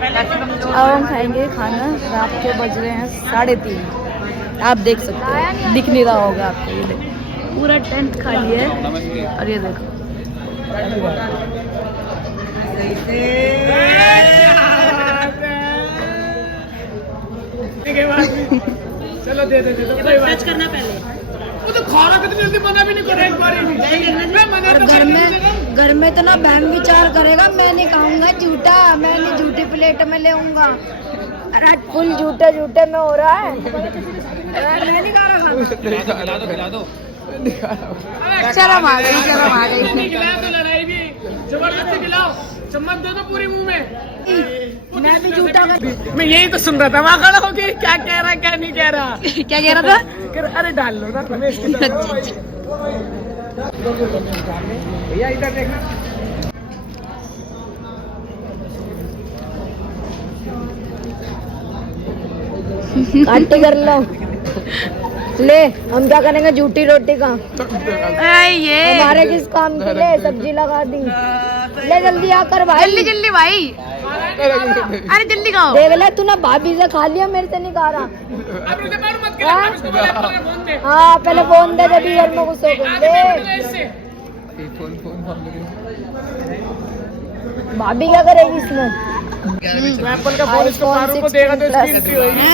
अब हम खाएंगे खाना। रात के बज रहे हैं 3:30। आप देख सकते हो, दिख नहीं रहा होगा आपको। ये देखो पूरा टेंट खाली है। और ये देखो चलो दे टच करना पहले। वो तो खाना कितनी जल्दी मना भी नहीं कर रहा एक बार। घर में तो ना बहन विचार करेगा। मैं नहीं खाऊंगा झूठा, मैं नहीं झूठी प्लेट में ले आऊंगा। अरे फुल झूठे झूठे में हो रहा है। मैं नहीं खा रहा खाना। खिला दो शर्म आ गई, शर्म आ गई। तो लड़ाई भी जबरदस्ती खिलाओ। चम्मच दे दो पूरी मुंह में। मैं भी झूठा मैं यही तो सुन रहा था। वहाँ खड़ा हो गया, क्या कह रहा क्या नहीं कह रहा। क्या कह रहा था? अरे डाल लो ना रमेश की तरफ। भैया इधर देखना। आंटी कर लो। ले हम क्या करेंगे झूठी रोटी का। ये हमारे किस काम की? ले सब्जी लगा दी। ले जल्दी आकर भाई, जल्दी जल्दी भाई। अरे जल्दी खाओ। देख ले तू ना भाभी से खा लिया, मेरे से नहीं खा रहा। हाँ पहले फोन दे, जब घर में घुसो दे। भाभी क्या करेगी इसमें? एप्पल का फोन इसको फारूक को देगा तो स्क्रीन फ्री होगी।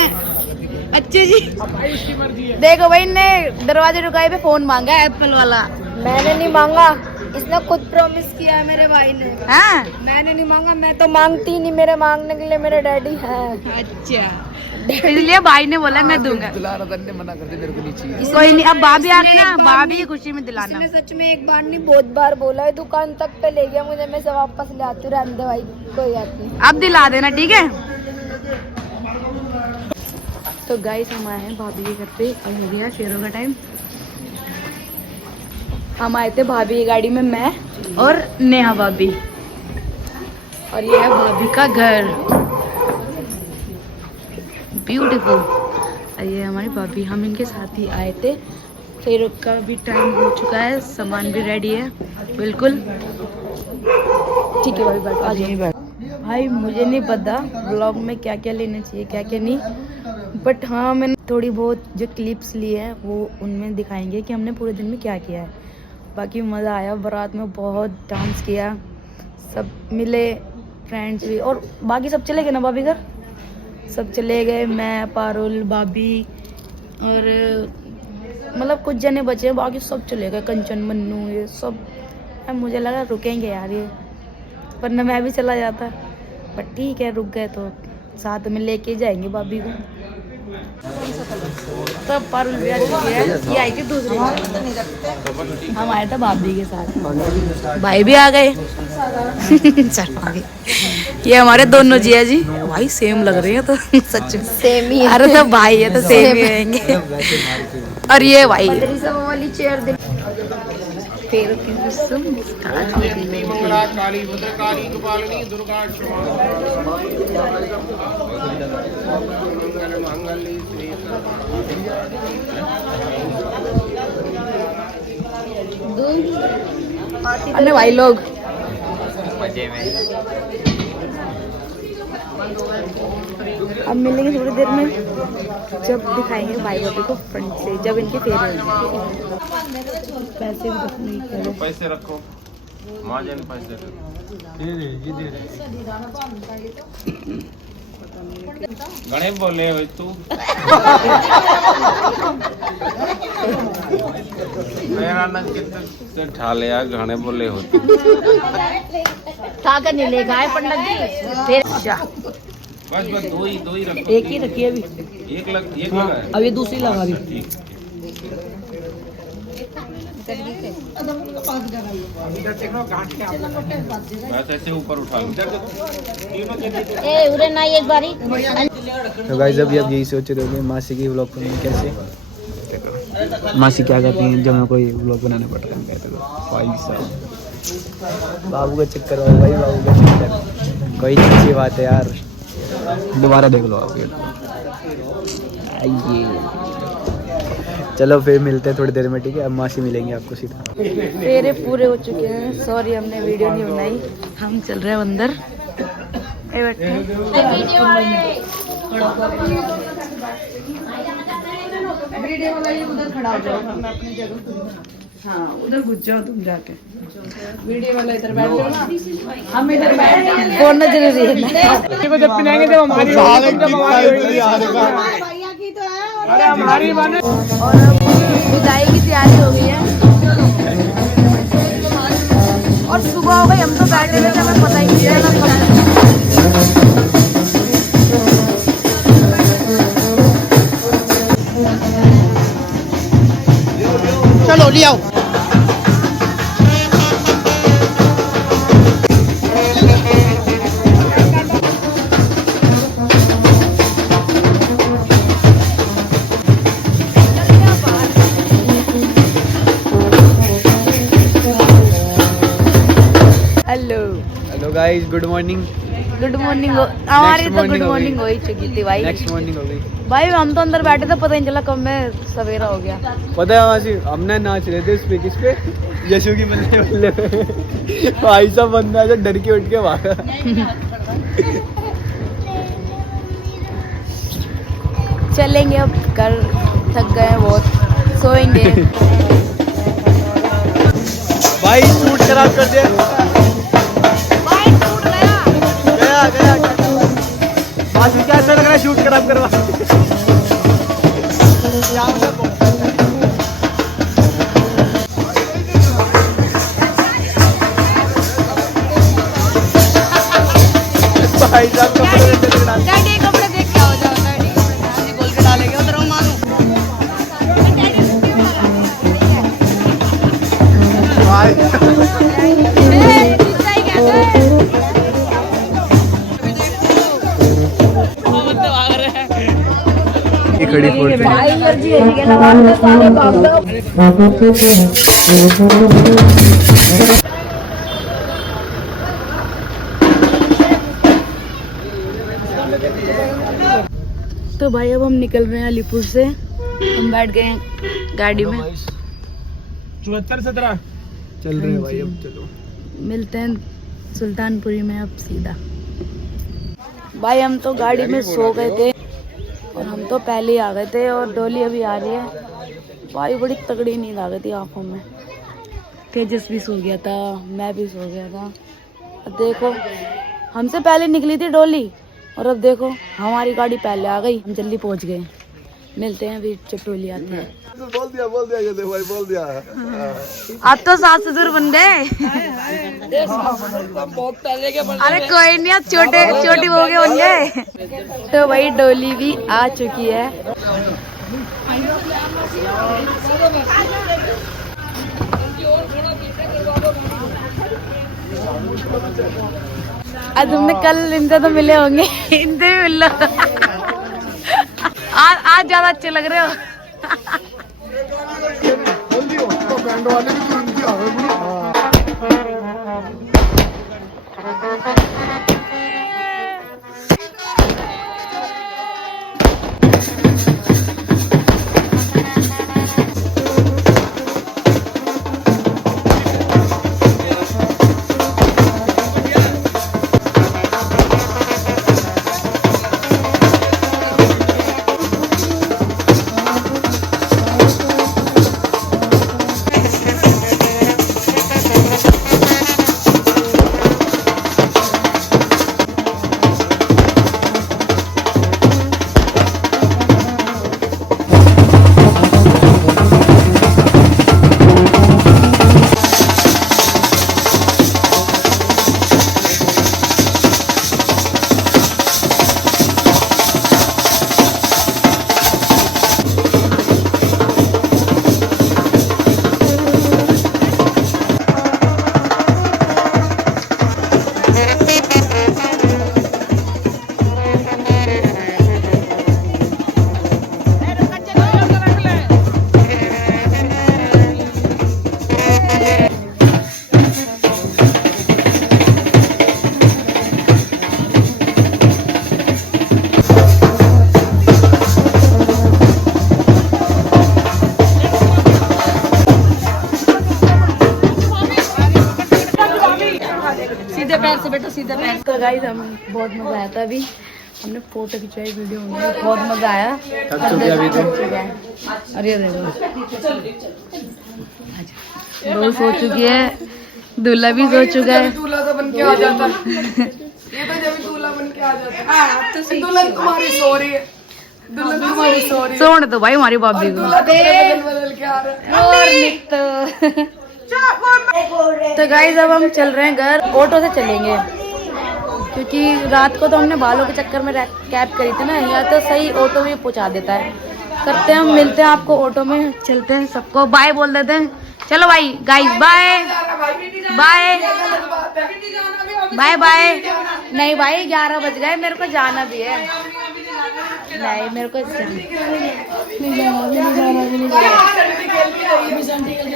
अच्छे जी भाई उसकी मर्जी है। देखो भाई ने दरवाजे रुकाए पे फोन मांगा है एप्पल वाला। मैंने नहीं मांगा, इसने खुद प्रॉमिस किया है मेरे भाई ने। हाँ? मैंने नहीं मांगा, मैं तो मांगती नहीं। मेरे मांगने के लिए मेरे डैडी है। अच्छा इसलिए भाई ने बोला मैं दूंगा। मना कर दे, मेरे को नहीं चाहिए। कोई नहीं, अब भाभी आ गई ना, भाभी की खुशी में दिलाना। इसने सच में एक बार नहीं बहुत बार बोला है। दुकान तक पे ले गया मुझे, मैं से वापस ले आती हूँ। रहने दे भाई, कोई बात नहीं। अब दिला देना, ठीक है? तो गाइस हम आए हैं भाभी के घर पे और हो गया शेरों का टाइम। हम आए थे भाभी की गाड़ी में, मैं और नेहा भाभी। और ये है भाभी का घर, ब्यूटीफुल। और ये हमारी भाभी, हम इनके साथ ही आए थे। शेरों का भी टाइम हो चुका है, सामान भी रेडी है बिल्कुल। ठीक है भाभी बैठ, आ जाइए। भाई मुझे नहीं पता व्लॉग में क्या क्या लेना चाहिए क्या क्या नहीं, बट हाँ मैंने थोड़ी बहुत जो क्लिप्स ली है वो उनमें दिखाएंगे कि हमने पूरे दिन में क्या किया है। बाकी मज़ा आया, बारात में बहुत डांस किया, सब मिले, फ्रेंड्स भी। और बाकी सब चले गए ना भाभी घर, सब चले गए। मैं, पारुल, भाभी और मतलब कुछ जने बचे, बाकी सब चले गए। कंचन, मन्नू, ये सब। मुझे लगा रुकेंगे यार ये, वरना मैं भी चला जाता। बट ठीक है, रुक गए तो साथ में लेके जाएंगे भाभी को। तब पारुल भी आ चुकी है, ये आई थी दूसरी। हम आए थे भाभी के साथ, भाई भी आ गए। चल आ गए। ये हमारे दोनों जिया जी भाई सेम लग रहे हैं तो सच में सेम ही है। अरे तो भाई है तो सेम ही रहेंगे। और ये भाई वाली चेयर पैरों की मंगला काली भद्रकाली कपालिनी दुर्गा क्षमा मंगल मांगल्ये श्री अरे भाई लोग मजे में। अब मिलेंगे थोड़ी देर में, जब दिखाएंगे भाई भाभी को फ्रंट से, जब इनके फेरे होंगे। पैसे भी रखने, पैसे रखो, माँ जान पैसे गणेश बोले हो तू। मेरा नाम कितने ठाले यार, घने बोले हो तू। था कर नहीं लेगा है पंडित जी फिर जा। बस बस दो ही रखो। एक ही रखी है अभी, एक लगा है। अब ये दूसरी लगा दी। बस ऐसे ऊपर उठा लो। ए उरे ना एक बारी। तो गाइस अभी आप यही सोच रहे होंगे मासी की व्लॉग बनाने कैसे। मासी क्या कहती हैं जब मैं कोई व्लॉग बनाना पड़ता है, कहते हैं भाई साहब बाबू का चक्कर हो भाई, बाबू का चक्कर। कोई अच्छी बात है यार, दोबारा देख लो आप ये। चलो फिर मिलते हैं थोड़ी देर में, ठीक है। अब मासी मिलेंगे आपको सीधा। फेरे पूरे हो चुके हैं, सॉरी हमने वीडियो नहीं बनाई। हम चल रहे हैं अंदर, ये बैठे हैं। उधर खड़ा हो जाओ, अपनी जगह। हाँ उधर घुस जाओ तुम जाके। वीडियो वाला इधर बैठ जाओ ना, हम इधर बैठ जाएंगे। बोलना जरूरी है ना। को जब पिलाएंगे जब हमारी अरे हमारी बने। और अब विदाई की तैयारी हो गई है और सुबह हो गई, हम तो बैठे हुए थे, हमें पता ही नहीं चला। चलो ले आओ। Hello guys, good morning. Good morning. हमारी तो गुड morning हो मॉर्निंग गई। हो ही चुकी थी भाई। नेक्स्ट मॉर्निंग हो गई। भाई हम तो अंदर बैठे थे, पता नहीं चला कब में सवेरा हो गया। पता है वहाँ से हमने नाच रहे थे उस पे, किस पे, यशु की बल्ले बल्ले पे। भाई साहब बंदा ऐसे डर के उठ के भागा। चलेंगे अब घर, थक गए हैं बहुत, सोएंगे। भाई शूट खराब कर दिया। गया मासी, क्या ऐसा लग रहा है शूट खराब करवा। भाई साहब डैडी कपड़े देख के आओ, जाओ डैडी कपड़े बोल के डालेंगे उधर हम मानो। खड़ी फोड़ तो भाई अब हम निकल रहे हैं अलीपुर से। हम बैठ गए हैं गाड़ी में, 74-17 चल रहे हैं भाई। अब चलो मिलते हैं सुल्तानपुरी में अब सीधा। भाई हम तो गाड़ी में सो गए थे और हम तो पहले ही आ गए थे और डोली अभी आ रही है। भाई बड़ी तगड़ी नींद आ गई थी आंखों में। तेजस भी सो गया था, मैं भी सो गया था। अब देखो हमसे पहले निकली थी डोली और अब देखो हमारी गाड़ी पहले आ गई, हम जल्दी पहुंच गए। मिलते हैं अभी जब डोली आती है। बोल दिया ये देखो भाई, बोल दिया। आप तो सास ससुर बन गए। अरे कोई नहीं, आप छोटी हो गए बन गए। तो भाई डोली भी आ चुकी है। आज तुमने कल इनसे तो मिले होंगे, इनसे भी मिल लो। आज ज्यादा अच्छे लग रहे हो। चलो गाइस, हम बहुत मजा आया था। अभी हमने फोटो खिंचवाई, वीडियो बनाई, बहुत मजा आया। अरे देखो डोल सो चुकी है, दूल्हा भी सो चुका है। दूल्हा तो बन के आ जाता, ये तो जब दूल्हा बन के आ जाता। दुल्हन तुम्हारी सो रही है, दुल्हन तुम्हारी सो रही है। सोने तो भाई हमारी भाभी को। दूल्हा बदल के आ रहा है। और नित्य। तो गाइस अब हम चल रहे हैं घर, ऑटो से चलेंगे क्योंकि रात को तो हमने बालों के चक्कर में कैब करी थी ना, या तो सही ऑटो में पहुंचा देता है। करते हैं, हम मिलते हैं आपको ऑटो में, चलते हैं, सबको बाय बोल देते हैं। चलो भाई guys, bye bye bye bye. नहीं भाई 11 बज गए, मेरे को जाना भी है। नहीं मेरे को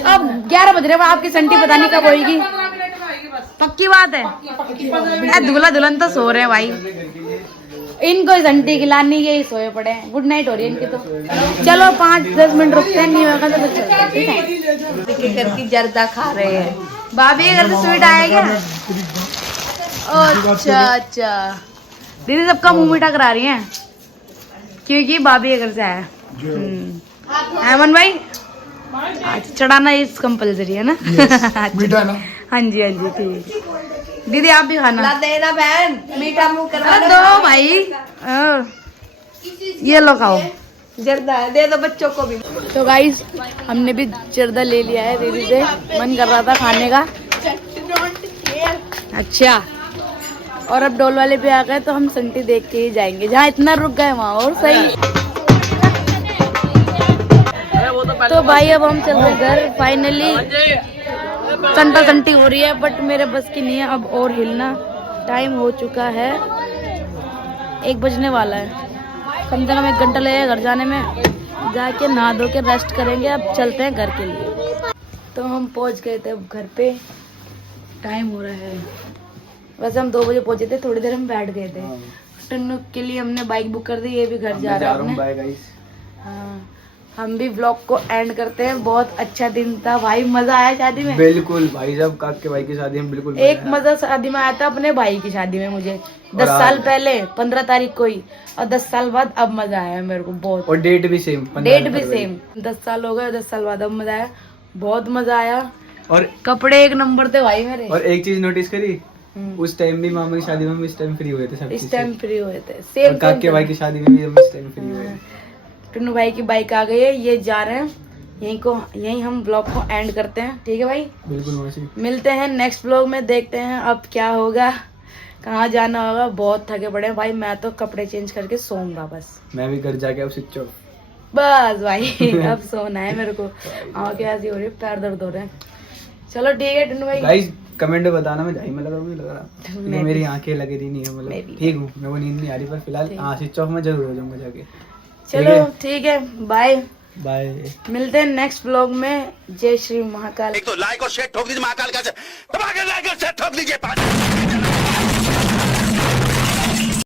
अब 11 बज रहे हैं, आपकी संटी पता नहीं कब होगी। पक्की बात है। दूल्हा दुल्हन तो सो रहे हैं भाई, इनको संटी खिलानी, यही सोए पड़े हैं। गुड नाइट हो रही है इनकी तो। चलो 5-10 मिनट रुकते हैं, नहीं होगा तो फिर चलते हैं, ठीक है। घर की जर्दा खा रहे हैं। भाभी घर से स्वीट आया क्या? अच्छा अच्छा, दीदी सबका मुंह मीठा करा रही हैं क्योंकि भाभी घर से आया। अमन भाई आज चढ़ाना इस कंपल्सरी है ना? मीठा ना? हाँ जी हाँ जी, ठीक। दीदी आप भी खाना देना बहन, मीठा मुंह करा दो भाई। ये लो खाओ, जर्दा है, दे दो बच्चों को भी। तो गाइस हमने भी जर्दा ले लिया है दीदी से, मन कर रहा था खाने का। अच्छा, और अब डोल वाले पे आ गए तो हम संटी देख के ही जाएंगे, जहाँ इतना रुक गए वहाँ और सही। तो भाई अब हम चल रहे घर फाइनली। संटा संटी हो रही है बट मेरे बस की नहीं है अब और हिलना। टाइम हो चुका है, 1 बजने वाला है। कम से कम 1 घंटा लगेगा घर जाने में। जाके नहा धो के रेस्ट करेंगे, अब चलते हैं घर के लिए। तो हम पहुंच गए थे अब घर पे, टाइम हो रहा है। वैसे हम 2 बजे पहुंचे थे, थोड़ी देर हम बैठ गए थे। टन्नू के लिए हमने बाइक बुक कर दी, ये भी घर जा रहा है। हाँ, हम भी व्लॉग को एंड करते हैं। बहुत अच्छा दिन था भाई, मजा आया शादी में। बिल्कुल भाई साहब, काके भाई की शादी में बिल्कुल एक मजा शादी में आया था अपने भाई की शादी में मुझे 10 साल पहले 15 तारीख को ही, और 10 साल बाद अब मजा आया मेरे को बहुत। और डेट भी सेम, 10 साल हो गए, 10 साल बाद अब मजा आया, बहुत मजा आया। और कपड़े 1 नंबर थे भाई मेरे। और एक चीज नोटिस करी, उस टाइम भी मामा की शादी में हम इस टाइम फ्री हुए थे सब। इस टाइम फ्री हुए थे, सेम काके भाई की शादी में भी हम इस टाइम फ्री हुए थे। टुन्नू भाई की बाइक आ गई है, ये जा रहे हैं। यहीं हम ब्लॉग को एंड करते हैं, ठीक है भाई? बिल्कुल मौसी। मिलते हैं नेक्स्ट ब्लॉग में, देखते हैं अब क्या होगा, कहाँ जाना होगा। बहुत थके पड़े हैं भाई, मैं तो कपड़े चेंज करके सोऊंगा बस। मैं भी घर जाके अब स्विच ऑफ बस भाई अब सोना है मेरे को। आँखें ऐसी हो रही है, पैर दर्द हो रहे हैं। चलो ठीक है टुन्नू भाई। गाइस कमेंट में बताना मैं जाई में लगा नहीं लग रहा, मेरी आंखें लगी रही नहीं है, मतलब ठीक हूँ, मेरे को नींद नहीं आ रही, पर फिलहाल स्विच ऑफ में जरूर हो जाऊंगा जाके। चलो ठीक है, बाय बाय। मिलते हैं नेक्स्ट ब्लॉग में। जय श्री महाकाल। एक तो लाइक और शेयर ठोक दीजिए, महाकाल का दबा के लाइक और शेयर ठोक दीजिए।